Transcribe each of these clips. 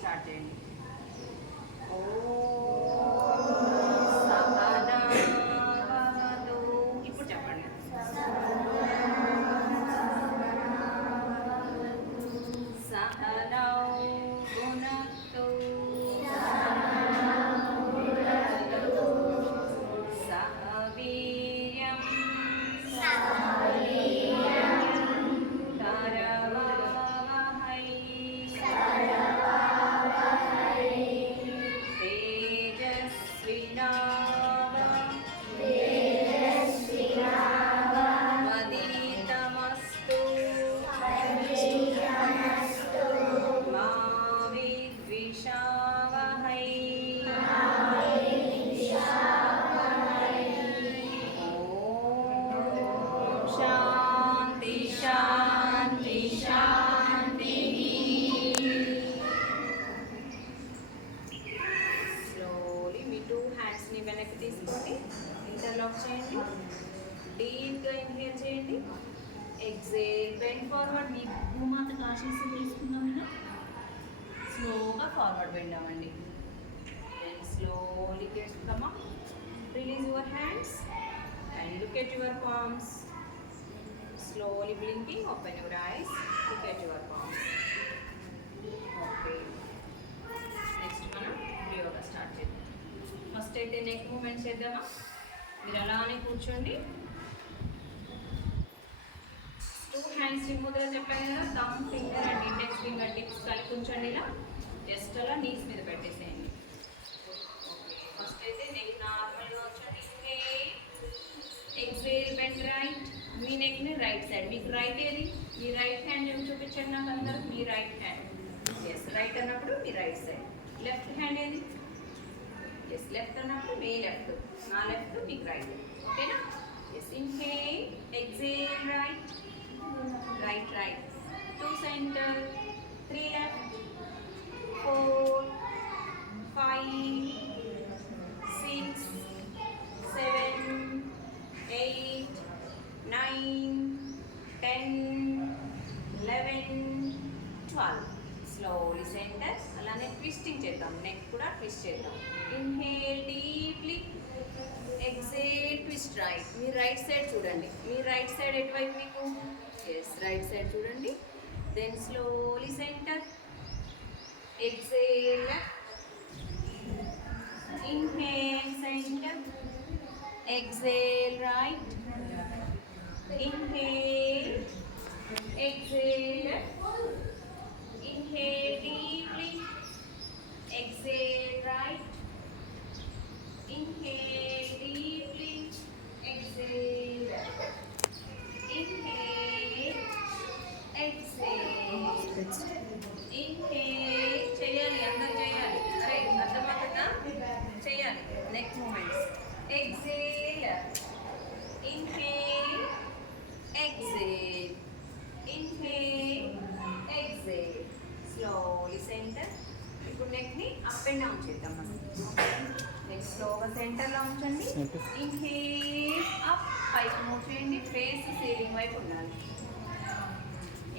Start చేయండి. ఓ ఇప్పుడు చెప్పండి. సహనౌ భునక్తు సహ వీర్యం కరవావహై తేజస్వినావధీతమస్తు మా విద్విషావహై. ఓం శాంతి శాంతి శాంతి. స్లోలీ మీ 2 హ్యాండ్స్ని వెనక్కి తీసుకోండి, ఇంటర్లాక్ చేయండి, డీప్గా ఇన్హేల్ చేయండి, ఎక్సేల్ బెండ్ ఫార్వర్డ్. మీ భూమాతకు ఆశీస్సులు తీసుకుందాం. స్లోగా ఫార్వర్డ్ బెండ్ అవ్వండి. Then slowly come up, release your hands and look at your palms. Slowly blinking, open your eyes, look at your palms. Okay, next మనం యోగా స్టార్ట్ చేద్దాం. ఫస్ట్ అయితే నెక్ మూమెంట్ చేద్దామా. మీరు అలానే కూర్చోండి. 2 హ్యాండ్స్ ముద్ర చెప్పాను కదా, thumb finger and index finger tips కలిపి ఉంచండి. ఇలా జస్ట్ అలా నీస్ మీద పెట్టేసేయండి. ఓకే, ఫస్ట్ అయితే నెక్ నార్మల్గా వచ్చండి. Exhale bend right. మీ నెక్ని రైట్ సైడ్. మీకు రైట్ ఏది? మీ రైట్ హ్యాండ్ ఏమి చూపించండి నాకు అందరూ. మీ రైట్ హ్యాండ్. ఎస్, రైట్ అన్నప్పుడు మీ రైట్ సైడ్. లెఫ్ట్ హ్యాండ్ ఏది? ఎస్, లెఫ్ట్ అన్నప్పుడు మీ లెఫ్ట్. నా లెఫ్ట్ మీకు రైట్. ఓకేనా? Yes, inhale, exhale right, right right, 2 centre, 3 left, 4 5 6 7 8 9 10 11 12. Slowly centre. అలానే ట్విస్టింగ్ చేద్దాం. నెక్ కూడా ట్విస్ట్ చేద్దాం. Inhale deeply, exhale twist right. మీ రైట్ సైడ్ చూడండి. మీ రైట్ సైడ్ ఎటువైపు మీకు? ఎస్, రైట్ సైడ్ చూడండి. Then slowly centre, exhale left, inhale centre, exhale right, inhale, exhale, inhale deeply, exhale right, inhale deeply, exhale, inhale, exhale, inhale. చేయాలి, అందరూ చేయాలి. అరే అర్థమవుతుందా? చేయాలి. Neck movements. Exhale, inhale, exhale, inhale, exhale. Slowly center. ఇప్పుడు నెక్ని up and down చేద్దాం మనం. Neck స్లోగా సెంటర్లో ఉంచండి. ఇన్హేల్ అప్, పైకి మూవ్ చేయండి. ఫేస్ సీలింగ్ వైపు ఉండాలి.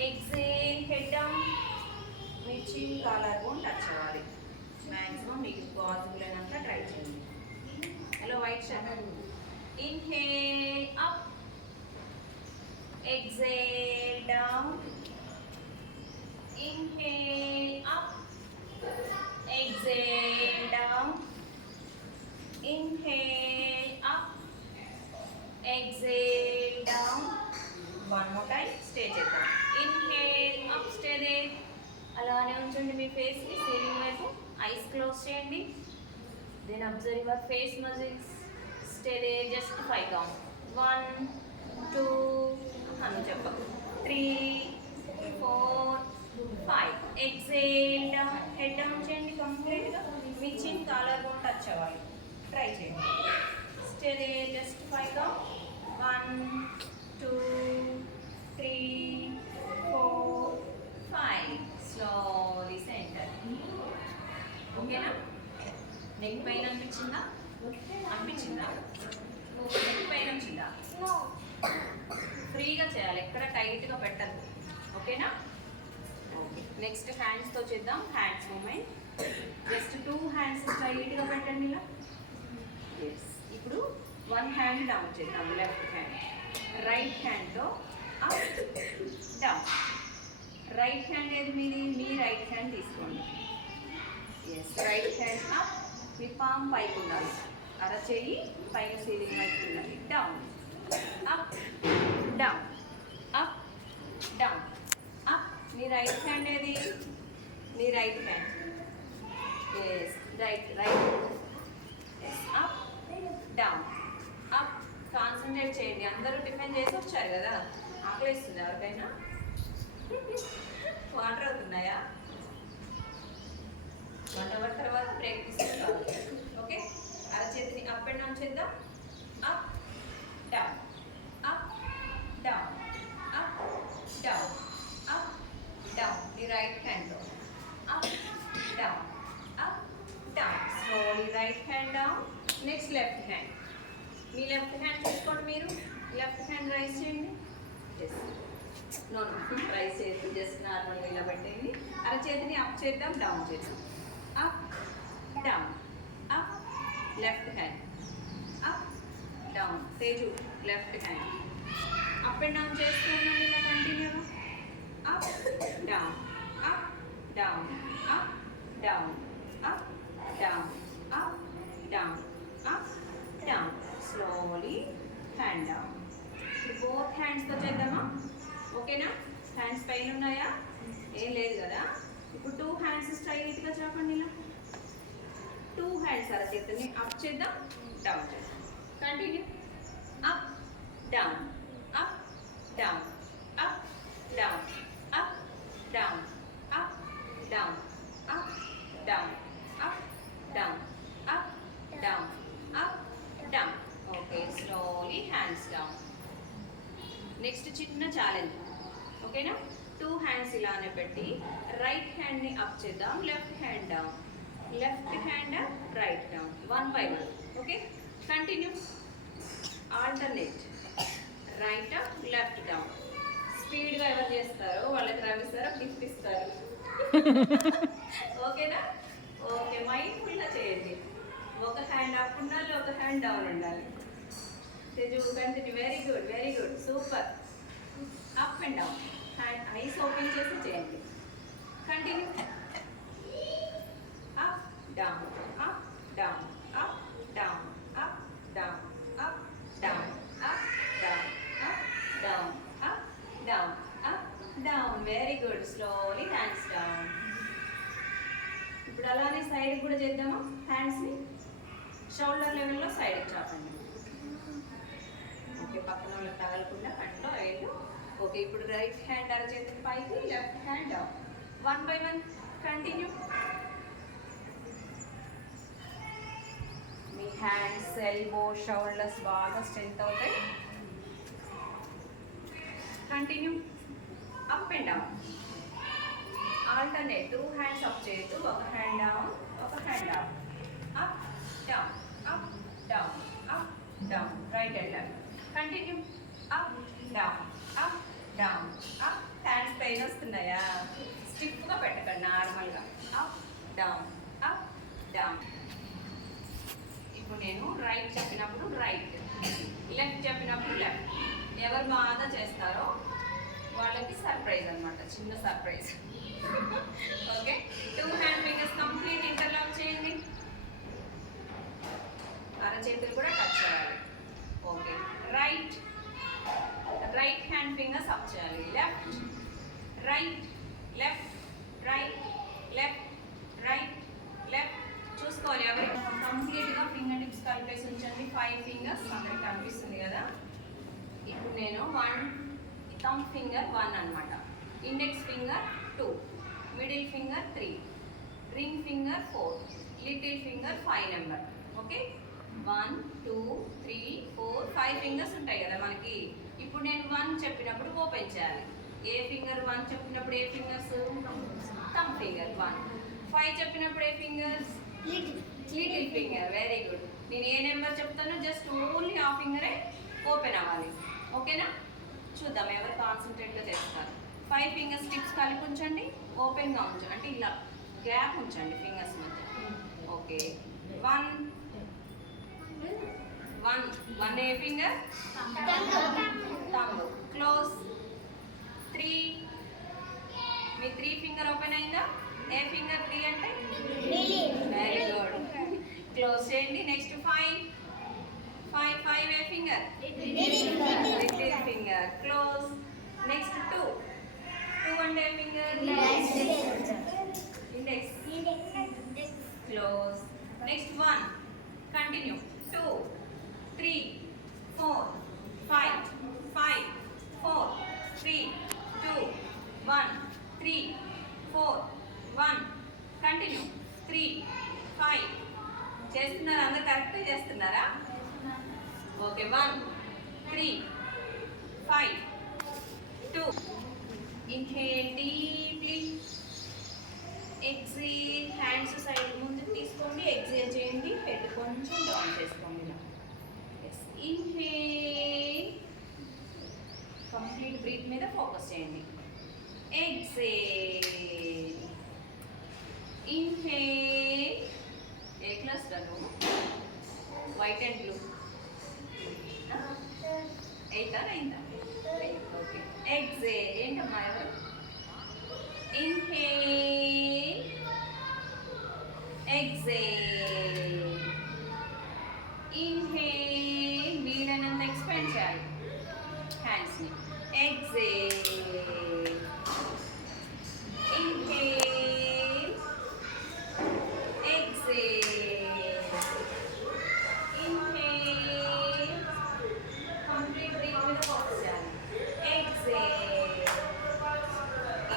Exhale, head down. మీ చిన్ కాలర్ బోన్ టచ్ అవ్వాలి. మ్యాక్సిమం మీకు పాసిబుల్ అయినంత ట్రై చేయండి. Hello, white shirt. Inhale up, exhale down, inhale up, exhale down, inhale up, exhale down. One more time, stay చేద్దాం. Inhale up, stay there. అలానే ఉంచండి మీ ఫేస్ని ceiling వైపు. Eyes close చేయండి. Then observe your face muscles. Stay there, just 5 count. 1 2 3 4 5. Exhale down, head down చేయండి కంప్లీట్గా. మీ chin collar bone touch అవ్వాలి. Try చేయండి. Stay there, just 5 count. 1 2 3 4 5. Slowly center. ఓకేనా? నెక్ పైన అనిపించిందా? అనిపించిందా? నెక్ పైన వచ్చిందా? ఫ్రీగా చేయాలి, ఎక్కడ టైట్గా పెట్టద్దు. ఓకేనా? ఓకే, నెక్స్ట్ హ్యాండ్స్తో చేద్దాం. Hands moment. జస్ట్ 2 హ్యాండ్స్ స్ట్రైట్గా పెట్టండి ఇలా. ఎస్. ఇప్పుడు 1 హ్యాండ్ డౌన్ చేద్దాం. లెఫ్ట్ హ్యాండ్ రైట్ హ్యాండ్తో అప్ డౌన్. రైట్ హ్యాండ్ ఏది మీది? మీ రైట్ హ్యాండ్ తీసుకోండి. ఎస్. Right hand up. మీ పామ్ పైకి ఉండాలి. అరచేయి పైన సీలింగ్ వైపు ఉండాలి. Down up down up down up. మీ రైట్ హ్యాండ్ ఏది? మీ right hand. Yes. Right yes. Up down up. Concentrate చేయండి. అందరూ టిఫిన్ చేసి వచ్చారు కదా, ఆకలిస్తుంది ఎవరికైనా? వాటర్ అవుతున్నాయా? 1 అవర్ తర్వాత బ్రేక్ తీసుకుంటాం. ఓకే, అరచేతిని అప్ అండ్ డౌన్ చేద్దాం. Up down up down up down up down. మీ రైట్ హ్యాండ్తో up down up down. Slowly right hand down. Next left hand. మీ లెఫ్ట్ హ్యాండ్ తీసుకోండి. మీరు లెఫ్ట్ హ్యాండ్ రైస్ చేయండి. నో రైస్ చేసి just నార్మల్గా ఇలా పెట్టేయండి. అరచేతిని అప్ చేద్దాం, డౌన్ చేద్దాం. Up down up. Left hand up down. Teju left hand up and down చేస్తూ ఉన్నాను ఇలా కంటిన్యూగా. Up down up down up down up down up down up down. Slowly hand down. ఇప్పుడు బోత్ హ్యాండ్స్తో చేద్దామా? ఓకేనా? హ్యాండ్స్ పైన ఉన్నాయా? ఏం లేదు కదా. ఇప్పుడు 2 హ్యాండ్స్ స్ట్రైట్గా చెప్పండి ఇలా. 2 హ్యాండ్స్ అరచేతిని అప్ చేద్దాం, డౌన్ చేద్దాం. Continue. Up down up down up down up down up down up down up down up down up down. Okay, slowly hands down. Next చిన్న ఛాలెంజ్. ఓకేనా? 2 హ్యాండ్స్ ఇలానే పెట్టి రైట్ హ్యాండ్ని అప్ చేద్దాం, left hand down, left hand up, right down, 1 by 1. Okay, continue. Alternate. Right up, left down. స్పీడ్గా ఎవరు చేస్తారో వాళ్ళకి రవి సార్ గిఫ్ట్ ఇస్తారు. ఓకేనా? ఓకే, మైండ్ఫుల్గా చేయండి. ఒక హ్యాండ్ అప్ ఉండాలి, ఒక హ్యాండ్ డౌన్ ఉండాలి. Continue. Very good, very good, super. Up and down. Hand eyes open చేసి చేయండి. Continue. Up down up down up down up down up down up down up down up down up down. Very good. Slowly hands down. ఇప్పుడు అలానే side కూడా చేద్దామా? హ్యాండ్స్ని shoulder లెవెల్లో సైడ్కి చాపండి. Okay, పక్కన వాళ్ళకి తగలకుండా కంట్లో వేయండి. ఓకే, ఇప్పుడు రైట్ హ్యాండ్ అరచేతిని పైకి, left hand down, 1 by 1. Continue. Me hands, elbow, shoulders బాగా స్ట్రెంత్ అవుతాయి. Continue. Up and down. Alternate. 2 hands up చేయొద్దు, ఒక హ్యాండ్ డౌన్, ఒక hand down. Up down up down up down. Right and left. Continue. Up down up down up. Hands pain వస్తున్నాయా? స్టిఫ్గా పెట్టకండి, నార్మల్గా. Up down up down. ఇప్పుడు నేను right చెప్పినప్పుడు రైట్, లెఫ్ట్ చెప్పినప్పుడు లెఫ్ట్. ఎవరు బాగా చేస్తారో వాళ్ళకి సర్ప్రైజ్ అనమాట, చిన్న surprise. Okay, 2 hand fingers complete interlock చేయండి. అరచేతులు కూడా టచ్ చేయాలి. Okay, right hand fingers up చేయాలి. Left right left right left right left. చూసుకోవాలి ఎవరి కంప్లీట్గా ఫింగర్ టిప్స్ కలిపేసి ఉంచండి. 5 ఫింగర్స్ అందరికి కనిపిస్తుంది కదా. ఇప్పుడు నేను 1 థంబ్ ఫింగర్ 1 అనమాట, index finger 2, middle finger 3, ring finger 4, little finger 5 number. Okay, 1 2 3 4 5 fingers ఉంటాయి కదా మనకి. ఇప్పుడు నేను 1 చెప్పినప్పుడు ఓపెన్ చేయాలి. ఏ ఫింగర్ 1 చెప్పినప్పుడు ఏ ఫింగర్స్? Thumb finger 1. 5 చెప్పినప్పుడు ఏ fingers? Little finger. Very good. నేను ఏ నెంబర్ చెప్తానో జస్ట్ ఓన్లీ ఆ ఫింగరే ఓపెన్ అవ్వాలి. ఓకేనా? చూద్దాం ఎవరు కాన్సన్ట్రేట్గా చేస్తారు. 5 ఫింగర్స్ టిప్స్ కలిపి ఉంచండి. ఓపెన్గా ఉంచండి, అంటే ఇలా గ్యాప్ ఉంచండి ఫింగర్స్ మధ్య. ఓకే, వన్ వన్ వన్ ఏ ఫింగర్, థంబ్ క్లోజ్. త్రీ, మీ 3 ఫింగర్ ఓపెన్ అయిందా? ఏ ఫింగర్ 3 అంటే? వెరీ గుడ్, క్లోజ్ చేయండి. నెక్స్ట్ 5 5 ఏ finger? Little finger close. Next 2 అంటే ఏ finger? Index close. Next 1 continue. 2 3 4 5 5 4 3 2 1 3 4 1 continue. 3 5 చేస్తున్నారా? అందరు కరెక్ట్ చేస్తున్నారా? Okay, 1 3 5 2. Inhale deeply, exhale. Hands side ముందుకు తీసుకోండి, ఎక్సేల్ చేయండి, హెడ్ కొంచెం డౌన్ చేసుకోండి ఇలా. ఇన్హేల్, కంప్లీట్ బ్రీత్ మీద ఫోకస్ చేయండి. Exhale, inhale. ఏ క్లాస్ రాను? White and blue, 8th 9th? Okay, exhale. ఏంటమ్మా ఎవరు? Inhale, exhale, inhale. వీలైనంత ఎక్స్పాండ్ చేయాలి హ్యాండ్స్ని. Exhale, inhale, exhale, inhale. Complete breath మీద ఫోకస్ చేయాలి. Exhale,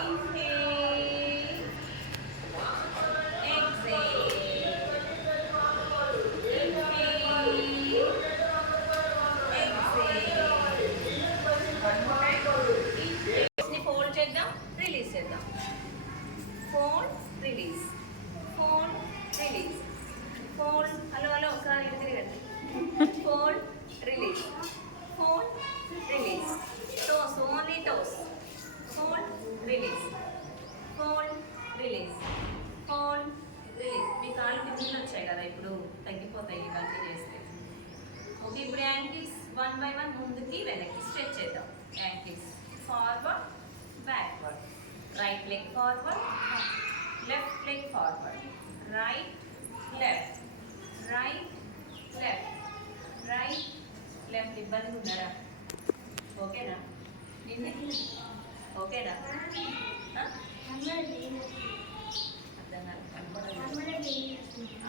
inhale, exhale, inhale, exhale. One more time. ఇన్హేల్ని ఫోల్డ్ చేద్దాం, రిలీజ్ చేద్దాం. Fold, release, fold, release, fold. Hello hello, ఒకసారి ఇటు తిరగండి. Fold, release, fold, release. Toes, only toes. Fold, release, fold, release, fold, release. మీ కాళ్ళు కిందలు వచ్చాయి కదా, ఇప్పుడు తగ్గిపోతాయి ఇవన్నీ చేస్తే. ఓకే, ఇప్పుడు యాంకిల్స్ 1 by 1 ముందుకి వెనక్కి స్ట్రెచ్ చేద్దాం. Ankles forward, backward. Right leg forward, left leg forward. Right left, right left, right left. ఇబ్బంది ఉన్నారా? ఓకేనా? నిన్న ఓకేనా?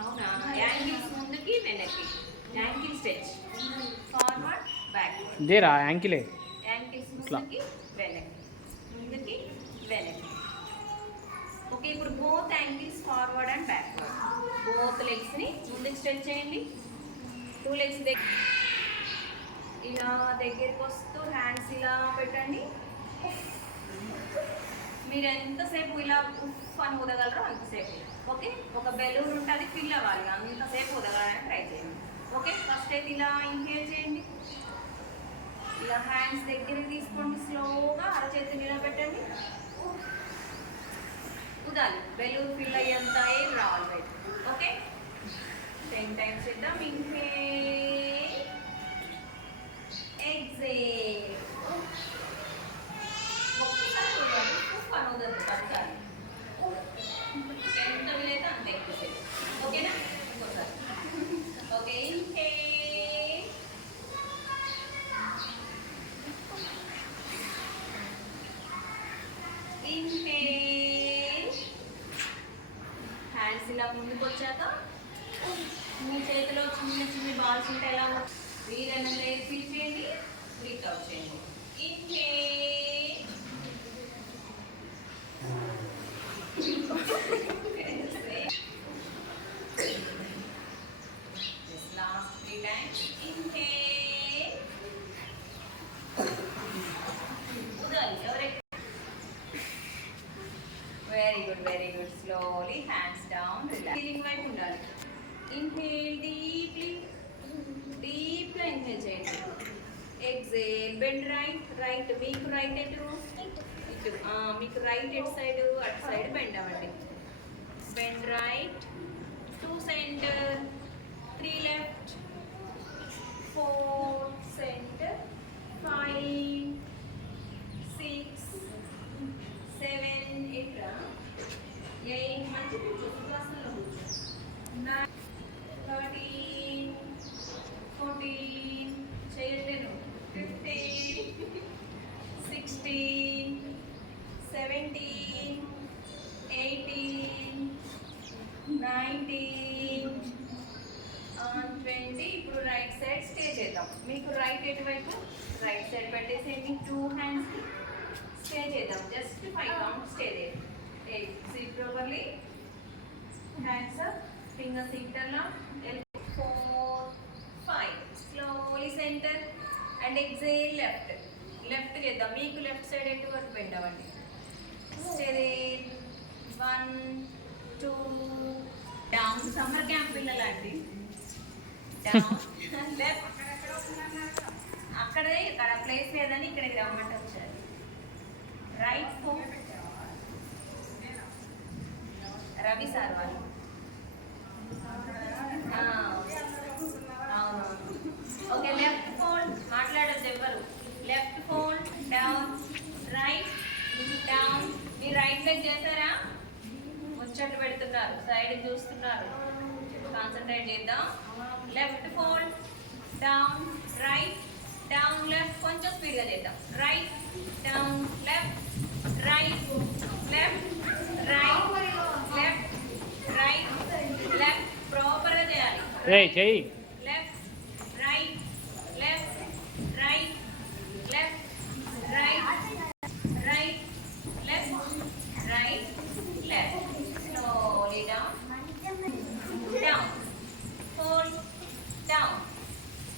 అవునా? యాంకిల్స్ ముందుకి వెనక్కి, యాంకిల్ స్ట్రెచ్, ఫార్వర్డ్ బ్యాక్వర్డ్. దేరా యాంకిలే, యాంకిల్స్ ముందుకి వెనక్కి, ముందుకి వెనక్కి. ఓకే, ఇప్పుడు both ankles forward and backward. Both లెగ్స్ని ముందుకు స్ట్రెచ్ చేయండి. 2 లెగ్స్ ఇలా దగ్గరికి వస్తూ హ్యాండ్స్ ఇలా పెట్టండి. మీరు ఎంతసేపు ఇలా ఉఫ్ అని ఊదగలరో అంతసేపు. ఓకే, ఒక బెలూన్ ఉంటుంది, ఫిల్ అవ్వాలి, అంతసేపు ఊదగలని ట్రై చేయండి. ఓకే, ఫస్ట్ అయితే ఇలా ఇన్హేల్ చేయండి. ఇలా హ్యాండ్స్ దగ్గరికి తీసుకోండి, స్లోగా అరచేతి నిలబెట్టండి. ఊదాలి, బెలూన్ ఫిల్ అయ్యేంత ఏం రావాలి బయట. ఓకే, 10 times చేద్దాం. Inhale, exhale. ఒక్కసారి ఊదాలి, ఉఫ్ అని ఊదద్దు, పడతారు. ఎంత వీలైతే అంత ఎక్కువసేపు. ఓకేనా? ఇంకోసారి. Okay, inhale, inhale. హ్యాండ్స్ ఇలా ముందుకు వచ్చాక మీ చేతిలో చిన్న చిన్న బాల్స్ ఉంటే ఎలా వీలైనంత ఎయిర్ ఫీల్ చేయండి, బ్రీత్ అవుట్ చేయండి. Inhale, last 3 times. ఇన్హేల్, ఊదాలి. ఎవరైతే very good, very good. Slowly hands down, relax. Feeling వైపు ఉండాలి. ఇన్హేల్ డీప్లీ, డీప్గా ఇన్హేల్ చేయండి. ఎక్సేల్, బెండ్ రైట్, రైట్ మీకు రైట్ ఎటు లెఫ్ట్. మీకు రైట్ ఎటు సైడ్, అటు సైడ్ బెండ్ అవ్వండి. Bend right, 2 centre, 3 left, 4 centre, 5, 6, 7, 8 మంచి కూర్చో, సుఖాసనంలో కూర్చో. 9, 13, 14 చేయట్లేను, 15, 16, 17, 18, 19, 20. ఇప్పుడు రైట్ సైడ్ స్టే చేద్దాం. మీకు రైట్ ఎటువైపు, రైట్ సైడ్ పెట్టేసేయండి. 2 హ్యాండ్స్ స్టే చేద్దాం. Just 5 count stay there. Sit properly. Hands up. Fingers interlock. 4, 5. Slowly center and exhale left. Left చేద్దాం. మీకు లెఫ్ట్ సైడ్ ఎటు వరకు బెండ్ అవ్వండి. Stay there. 1, 2. Down. Summer camp పిల్లలాంటి. Down. Left. అక్కడే ఇక్కడ ప్లేస్ లేదని ఇక్కడికి రమ్మంటే వచ్చారు. రైట్ 4. రవి సార్ వాళ్ళు. Okay, left fold. మాట్లాడద్దు ఎవరు. Left fold, down, right, down. మీ రైట్ లెగ్ చేశారా? ముచ్చట్లు పెడుతున్నారు, సైడ్ చూస్తున్నారు. కాన్సన్ట్రేట్ చేద్దాం. Left fold, down, right, down, left. కొంచెం స్పీడ్గా చేద్దాం. Right, down, left, right, left, right, left, right, left. ప్రాపర్గా చేయాలి. చెయ్యి. Left, right, left, right, left, right, right, left, right, left. Slowly down, down, fold, down,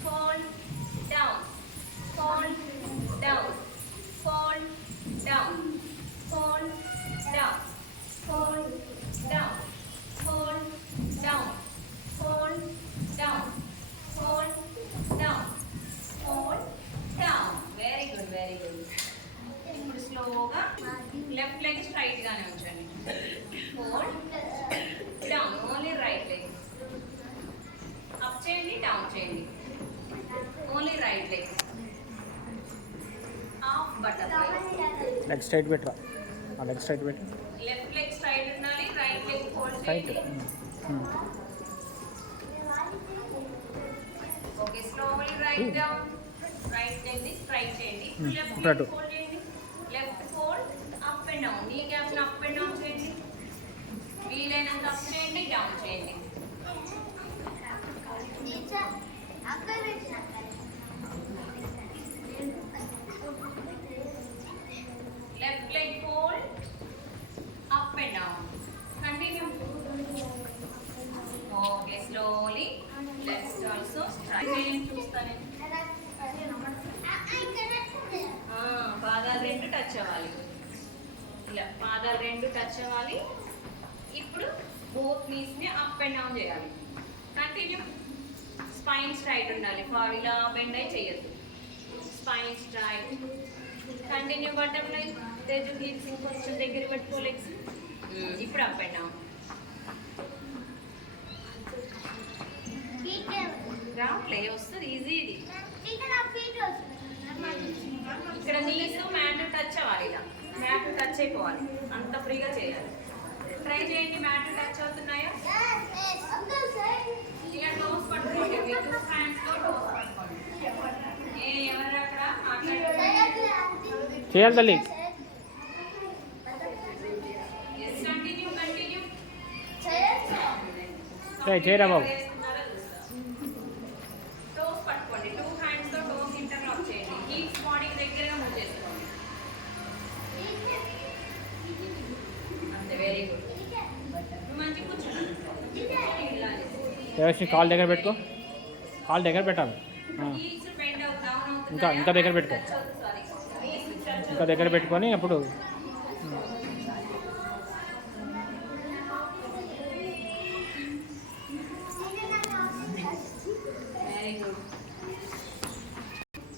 fold, down, fold, down, fold, down, fold, down, fold, down, fold, down, fold, down, fold, down, fold, down. Very good, very good. ఇప్పుడు స్లోగా left leg straight గానే ఉంచండి. Fold, down. Only right leg up చేయండి, down చేయండి. Only right leg. Half butterfly. Leg straight పెట్టరా. Leg straight పెట్టు. Left leg straight ఉండాలి, right leg fold right. చేయండి. Okay, slowly right down. Right leg ని straight చేయండి. లెఫ్ట్ లెగ్ ఫోల్డ్ చేయండి. Left fold, up and down. నీ gap లో up and down చేయండి. వీలైనంత అప్ చేయండి, డౌన్ చేయండి. Left leg fold, up and down. Continue. Okay, slowly left also straight. చూస్తాను. పాదాలు 2 టచ్ అవ్వాలి. ఇలా పాదాలు 2 టచ్ అవ్వాలి. ఇప్పుడు బోత్ నీస్ ని అప్ అండ్ డౌన్ చేయాలి. కంటిన్యూ. స్పైన్ స్ట్రైట్ ఉండాలి. ఇలా బెండ్ అయి చేయొద్దు. Spine straight. Continue. Butterfly. Teju heels ఇంకొంచెం దగ్గర పెట్టుకో లెగ్స్. ఇప్పుడు అప్ అండ్ డౌన్. రావట్లే, వస్తుంది ఈజీ ఇది. ఇక్కడ నీస్ మ్యాట్ టచ్ అవ్వాలి. ఇలా మ్యాట్ టచ్ అయిపోవాలి. అంత ఫ్రీగా చేయాలి. ట్రై చేయండి. మ్యాట్ టచ్ అవుతున్నాయా? ఇలా టోస్ పట్టుకోండి. మీ 2 హ్యాండ్స్ తో టోస్ పట్టుకోండి. ఎవరు అక్కడ చేయాలి తల్లి. Continue, continue. చేయరా బాబు. టోస్ పట్టుకోండి. 2 హ్యాండ్స్ తో టోస్ ఇంటర్లాక్ చేయండి. హీప్స్ బాడీకి దగ్గరగా మూవ్ చేసుకోండి. అంతే, వెరీ గుడ్. మంచి కూర్చోండి. కాల్ దగ్గర పెట్టుకో. కాల్ దగ్గర పెట్టాలి. హీప్స్ బెండ్ అవుట్ డౌన్ అవుతుంది. ఇంకా దగ్గర పెట్టుకో. ఇంకా దగ్గర పెట్టుకొని అప్పుడు వెరీ గుడ్.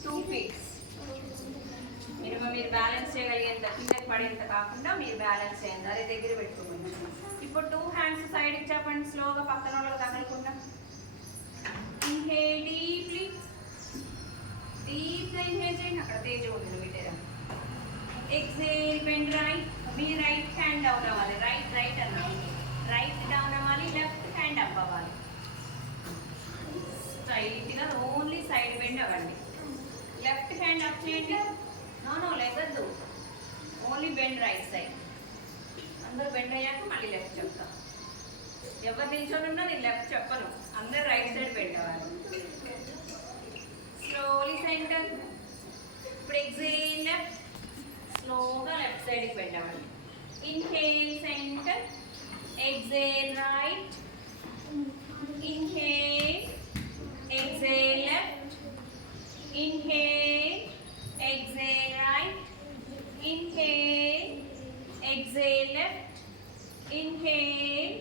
2 feet. మీరు బ్యాలెన్స్ చేయగలిగేంత కిందకి పడేంత కాకుండా మీరు బ్యాలెన్స్ చేయండి. అదే దగ్గర పెట్టుకోండి. ఇప్పుడు 2 హ్యాండ్స్ సైడ్కి చెప్పండి స్లోగా, పక్కన వాళ్ళకి తగలకుండా. ఇన్హేల్ డీప్లీ, డీప్గా ఇన్హేల్ చేయండి. అక్కడ తేజ ఉంది వీటేరా. ఎక్సేల్ బెండ్ రైట్, మీ రైట్ హ్యాండ్ డౌన్ అవ్వాలి. రైట్ అన్నాలి, రైట్ డౌన్ అవ్వాలి, లెఫ్ట్ హ్యాండ్ అప్ అవ్వాలి. స్ట్రైట్గా ఓన్లీ సైడ్ బెండ్ అవ్వండి. లెఫ్ట్ హ్యాండ్ అప్ చేయండి. నో లేవద్దు, ఓన్లీ బెండ్ రైట్ సైడ్. అందరూ బెండ్ అయ్యాక మళ్ళీ లెఫ్ట్ చెప్తాం. ఎవరు నిల్చొని ఉన్నా నేను లెఫ్ట్ చెప్పను, అందరు రైట్ సైడ్ బెండ్ అవ్వాలి. Slowly centre. ఇప్పుడు ఎక్సేల్ లెఫ్ట్, స్లోగా లెఫ్ట్ సైడ్కి బెండ్ అవ్వండి. Inhale centre, exhale right, inhale, exhale left, inhale, exhale right, inhale, exhale left, inhale,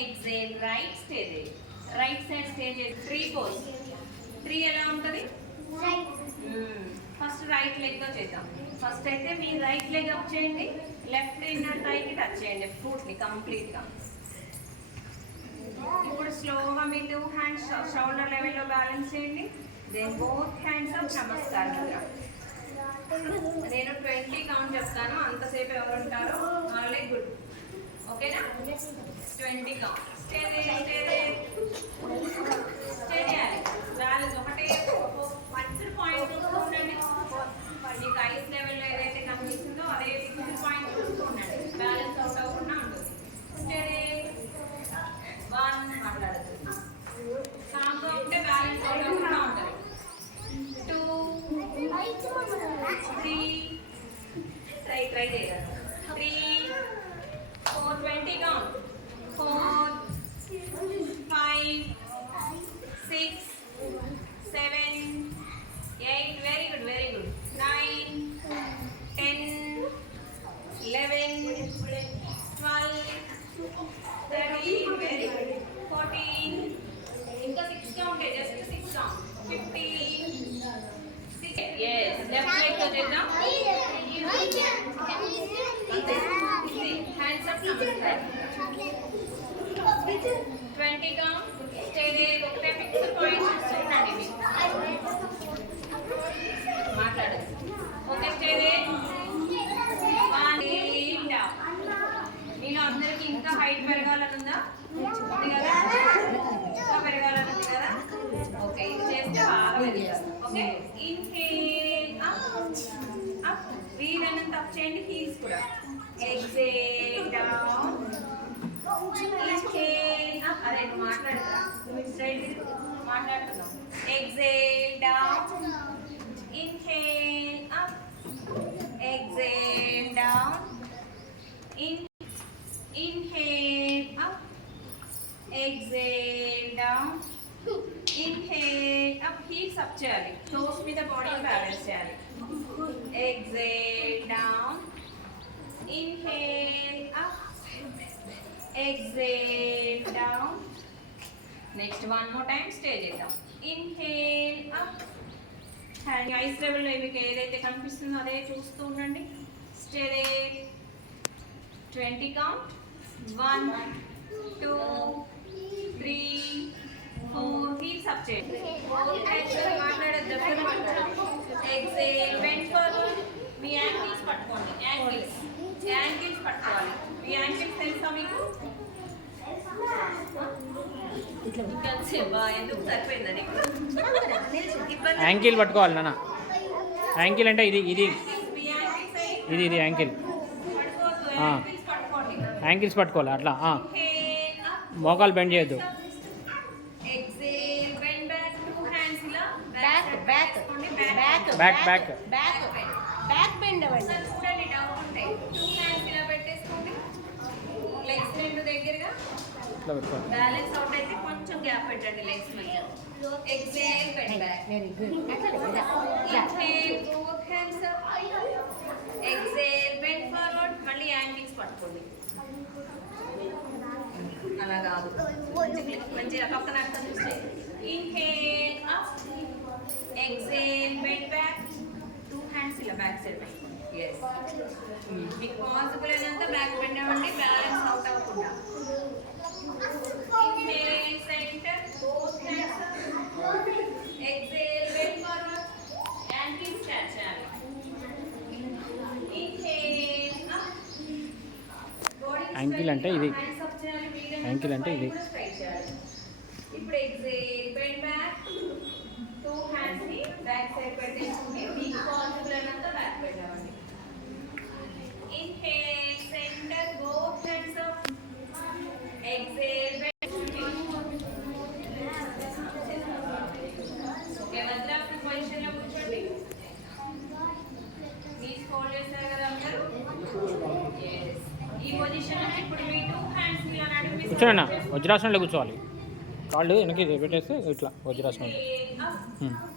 exhale right. Stay there. Right side stay there. 3 pose. 3 ఎలా ఉంటుంది? First right leg తో చేద్దాం. First అయితే మీ right leg up చేయండి, left inner thigh కి touch చేయండి foot ని complete గా. ఇప్పుడు స్లోగా మీ 2 హ్యాండ్స్ షోల్డర్ లెవెల్ లో బ్యాలెన్స్ చేయండి. దెన్ బోత్ హ్యాండ్స్ అప్ నమస్కారం ముద్ర. నేను 20 కౌంట్ చెప్తాను, అంతసేపు ఎవరు ఉంటారో వాళ్ళే గుడ్. ఓకేనా? 20 కౌంట్. స్టే చేయాలి. బ్యాలెన్స్ ఒకటే ఫిక్స్డ్ పాయింట్ చూస్తూ ఉండండి. మీకు ఐస్ లెవెల్లో ఏదైతే కనిపిస్తుందో అదే ఫిక్స్డ్ పాయింట్ చూస్తూ ఉండండి. బ్యాలెన్స్ అవుట్ అవ్వకుండా ఉంటుంది. స్టే 1 మాట్లాడదు. కాంగా ఉంటే బ్యాలెన్స్ అవుట్ అవ్వకుండా ఉంటుంది. 2 3 ట్రై చేయాలి. 3 4 20 count. 4 5 6 7 8 very good 9 10 11 12 13 very good 14 ఇంకా 6 count, just 6 count. 15 yes left leg to చేద్దాం. hands up namaskar. 20 count. stay there. ఒకటే ఫిక్స్ పాయింట్ చూడండి. మీరు మాట్లాడండి. Okay stay there. మీలో అందరికి ఇంకా హైట్ పెరగాలని ఉందా? ఉంది కదా? ఇంకా పెరగాలని ఉంది కదా? ఓకే ఇది చేస్తే బాగా పెరుగుతారు. ఓకే ఇన్హేల్ అప్, బ్రీత్ అనంత అప్ చేయండి. హీల్స్ కూడా. Exhale down, inhale up. అరే నువ్వు మాట్లాడతారా? స్ట్రైట్ మాట్లాడుతున్నావు. Exhale down, inhale up, exhale down, inhale up, exhale down, inhale up. Heels up చేయాలి. టోస్ మీద బాడీ బ్యాలెన్స్ చేయాలి. exhale down, inhale up, exhale down. next one more time stay చేద్దాం. inhale up, hand ice లెవెల్లో మీకు ఏదైతే కనిపిస్తుందో అదే చూస్తూ ఉండండి. stay there. 20 count. 1 2 3 4 heels up చేయండి. మాట్లాడద్దు. Exhale bend forward. మీ యాంకిల్స్ పట్టుకోండి. యాంకిల్స్ పట్టుకోవాలి. మీ యాంకిల్స్ తెలుసా మీకు? ఎందుకు సరిపోయిందా నీకు? యాంకిల్ పట్టుకోవాలి నాన్న. యాంకిల్ అంటే ఇది ఇది ఇది ఇది యాంకిల్. యాంకిల్స్ పట్టుకోవాలి అట్లా. మోకాలు బెండ్ చేయొద్దు. బ్యాక్ బ్యాక్ బ్యాక్ బెండ్ అవ్వండి. చూడండి డౌన్ ఉంటాయి. 2 హ్యాండ్స్ ఇలా పెట్టేసుకోండి. లెగ్స్ రెండు దగ్గరగా. ఇట్లా పెట్టుకోవాలి. బ్యాలెన్స్ అవుట్ అయితే కొంచెం గ్యాప్ పెట్టండి లెగ్స్ మధ్య. Exhale bend back. Very good. Inhale both hands up. Exhale bend forward. మళ్ళీ యాంకిల్స్ పట్టుకోండి. అలా కాదు, మంచిగా పక్కన అర్థం చూస్తే. Inhale up, exhale bend back. 2 hands ఇలా బ్యాక్ సైడ్ పెట్టుకోండి. ఎస్ మీకు పాసిబుల్ అయినంత బ్యాక్ బెండ్ అవ్వండి, బ్యాలెన్స్ అవుట్ అవ్వకుండా. Inhale, center, both hands up. Exhale, bend forward. Ankle stretch చేయాలి. Inhale, up. Body Ankle అంటే ఇది. hands up చేయాలి, medium Ankle అంటే ఇది. straight చేయాలి. ఇప్పుడు exhale, bend back. Two hands ని back side పెట్టేసుకుని మీకు పాసిబుల్ అయినంత బ్యాక్ బెండ్ అవ్వండి. Inhale, center, both hands up. Exhale, bend. Okay, Vajrasana position లో కూర్చోండి. knees fold చేశారు కదా అందరూ? Yes. ఈ పొజిషన్ లో ఇప్పుడు మీ టూ హ్యాండ్స్ ఇలా నడుము మీద కూర్చోండి, వజ్రాసనంలో కూర్చోవాలి. కాళ్ళు వెనక్కి పెట్టేస్తే ఇట్లా వజ్రాసనం.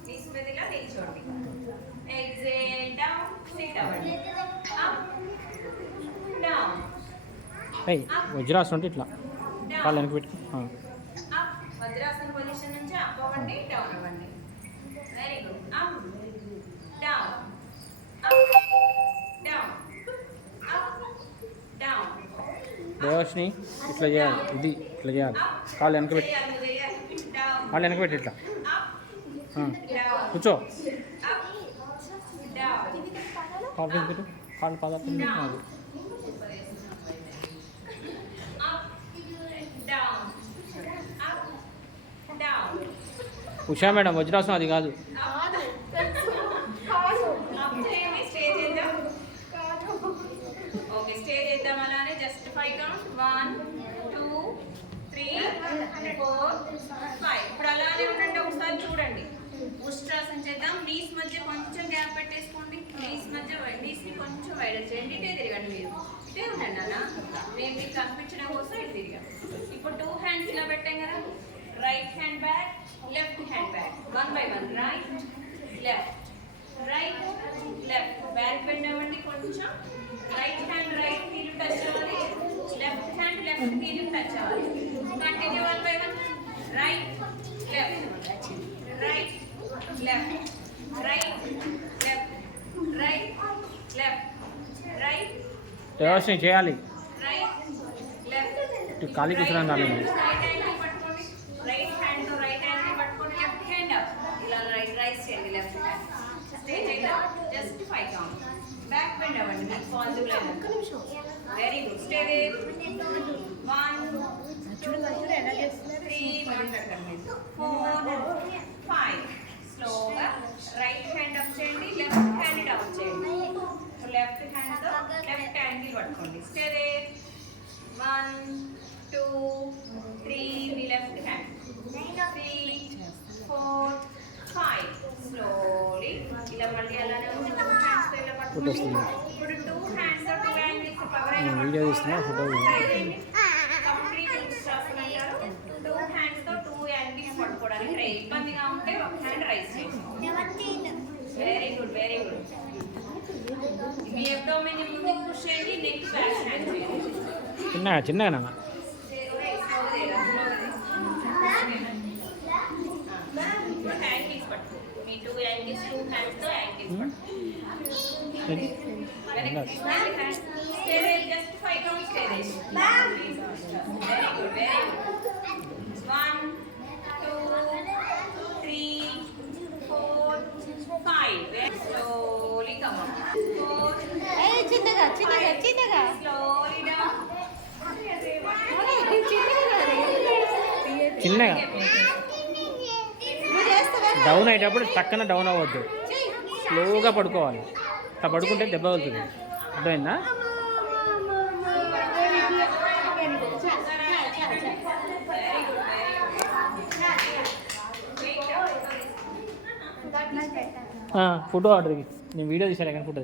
knees మీద ఇలా నిల్చోండి. Exhale, down, sit అవ్వండి. Up, down. వజ్రాసనం అంటే ఇట్లా కాళ్ళు వెనక్కి పెట్టి అప్ వజ్రాసన పొజిషన్ నుంచి అప్ అవ్వండి, డౌన్ అవ్వండి. Very good. Up down up down up down. దేవశ్ని ఇట్లా చేయాలి, ఇది ఇట్లా చేయాలి. కాళ్ళు వెనక్కి పెట్టి, డౌన్ కాళ్ళు వెనక్కి పెట్టి ఇట్లా అప్ డౌన్ కూర్చో. అప్ డౌన్ కాళ్ళు వెనక్కి పెట్టు, కాళ్ళు పాదాలు అది. ఉషా మేడం వజ్రాసనం అది కాదు. ఓకే, స్టే చేద్దాం అలానే. Just 5 count. 1 2 3 4 5. ఇప్పుడు అలానే ఉండండి, ఒకసారి చూడండి. ఉష్ట్రాసన చేద్దాం. నీస్ మధ్య కొంచెం గ్యాప్ పెట్టేసుకోండి. నీస్ మధ్య నీస్ ని కొంచెం వైడర్ చేయండి. ఇటే తిరగండి, మీరు ఇటే ఉండండి అన్న. మేము మీకు కనిపించడం కోసం ఇటు తిరిగాం. ఇప్పుడు టూ హ్యాండ్స్ ఇలా పెట్టాం కదా. Right hand back, left hand back. 1 by 1. Right left right left. Back bend అవ్వండి కొంచెం. Right hand right heel touch అవ్వాలి, left hand left heel touch అవ్వాలి. Continue 1 by 1. Right left right left right left right left right దేవశ్ని చేయాలి. Right left. ఖాళీ కూర్చోడం రాదు. Right hand పట్టుకోండి. రైట్ హ్యాండ్ తో రైట్ హ్యాండ్ పట్టుకోండి. Left hand up. ఇలా రైస్ చేయండి. లెఫ్ట్ హ్యాండ్ స్టే చేద్దాం. Just 5 count. బ్యాక్ బెండ్ అవ్వండి మీకు పాసిబుల్ అయినంత. Very good. Stay there. 1 2 3 మాట్లాడకండి. 4 5. స్లోగా రైట్ హ్యాండ్ అప్ చేయండి, లెఫ్ట్ హ్యాండ్ డౌన్ చేయండి. లెఫ్ట్ హ్యాండ్ తో లెఫ్ట్ యాంగిల్ పట్టుకోండి. Stay there. 1 2 3. మీ లెఫ్ట్ హ్యాండ్. 3 4 5. స్లోలీ ఇలా మళ్ళీ అలానే టూ హ్యాండ్స్ తో ఇలా పట్టుకోండి. ఇప్పుడు టూ హ్యాండ్స్ తో టూ యాంగిల్స్ కవర్ అయిన వీడియో తీస్తున్నా, ఫోటో కంప్లీట్ ఉష్ట్రాసన అంటారు. టూ హ్యాండ్స్ తో టూ యాంగిల్స్ పట్టుకోవడానికి ట్రై. ఇబ్బందిగా ఉంటే ఒక హ్యాండ్ రైస్ చేయండి. Very good, very good. మీ అబ్డోమెన్ ని ముందుకు పుష్ చేయండి. నెక్ బ్యాక్ హ్యాండ్ చేయండి. చిన్నగా చిన్నగా యాంగిల్స్ పట్టుకో. మీ టూ యాంగిల్స్ టూ హ్యాండ్స్ తో యాంగిల్స్ పట్టుకో. Stay there, just 5 counts. Stay there. Very good, very good. 1 2 3 4 5. Very slowly come up. 4 చిన్నగా చిన్నగా చిన్నగా slowly down. చిన్నగా డౌన్ అయ్యేటప్పుడు టక్కన డౌన్ అవ్వద్దు, స్లోగా పడుకోవాలి. అట్లా పడుకుంటే దెబ్బ అవుతుంది. అర్థమైందా? ఫోటో ఆర్డర్ నేను వీడియో తీసాను కానీ ఫోటో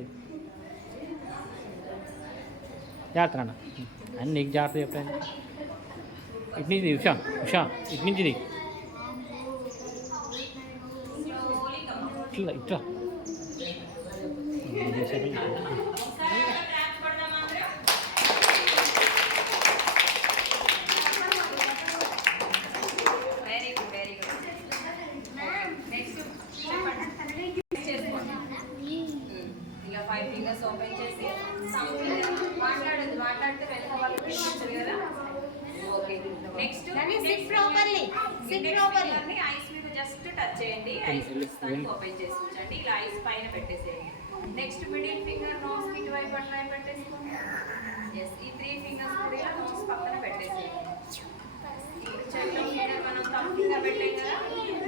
జాగ్రత్త అన్న అని నీకు జాగ్రత్త చెప్పాను. ఇటు నుంచి ఉషా ఉషా ఇటు నుంచి ఇట్లా ఇట్లా very good, very good. Next ఇలా 5 5 ఫింగర్స్ ఓపెన్ చేసి మాట్లాడదు, మాట్లాడితే వెనక వాళ్ళు వినిపించరు కదా. Okay, next sit properly. Sit properly. Ice మీద జస్ట్ టచ్ చేయండి. ఐస్ ఓపెన్ చేసి ఉంచండి. ఇలా ఐస్ పైన పెట్టేసేయండి. నెక్స్ట్ మిడిల్ ఫింగర్ నోస్ కి ఇటువైపు అటువైపు పెట్టేసుకోండి. ఎస్, ఈ 3 ఫింగర్స్ కూడా నోస్ పక్కన పెట్టేసేయండి. ఇప్పుడు చెయ్యి మీద మనం థంబ్ ఫింగర్ పెట్టాం కదా,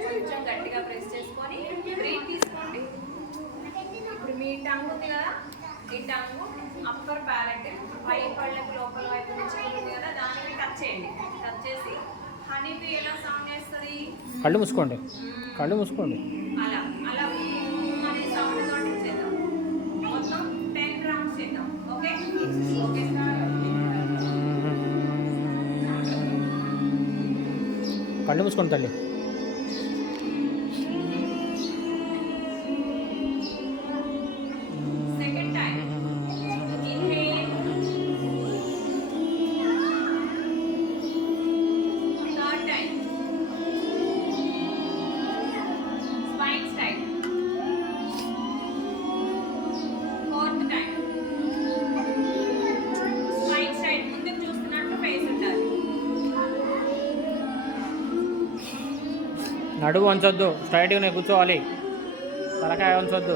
కొంచెం గట్టిగా ప్రెస్ చేసుకొని బ్రీత్ తీసుకోండి. ఇప్పుడు మీ టంగ్ ఉంది కదా, ఈ టంగ్ అప్పర్ ప్యాలెట్ పై పళ్ళకు లోపల వైపు నుంచి ఉంది కదా, దానికి టచ్ చేయండి. టచ్ చేసి హనీ బీ ఎలా సౌండ్ చేస్తుంది? కళ్ళు మూసుకోండి, కళ్ళు మూసుకోండి. అలా అలా అనే సౌండ్ తోటి చేద్దాం. మొత్తం 10 రౌండ్స్ చేద్దాం. ఓకే ఓకే కళ్ళు మూసుకోండి తల్లి. Second time inhale, third time spine style, fourth time spine style. ముందుకు చూస్తున్నట్టు ఫేస్ ఉండాలి. నడువు వంచొద్దు, స్ట్రైట్గానే కూర్చోవాలి, తలకాయ వంచొద్దు.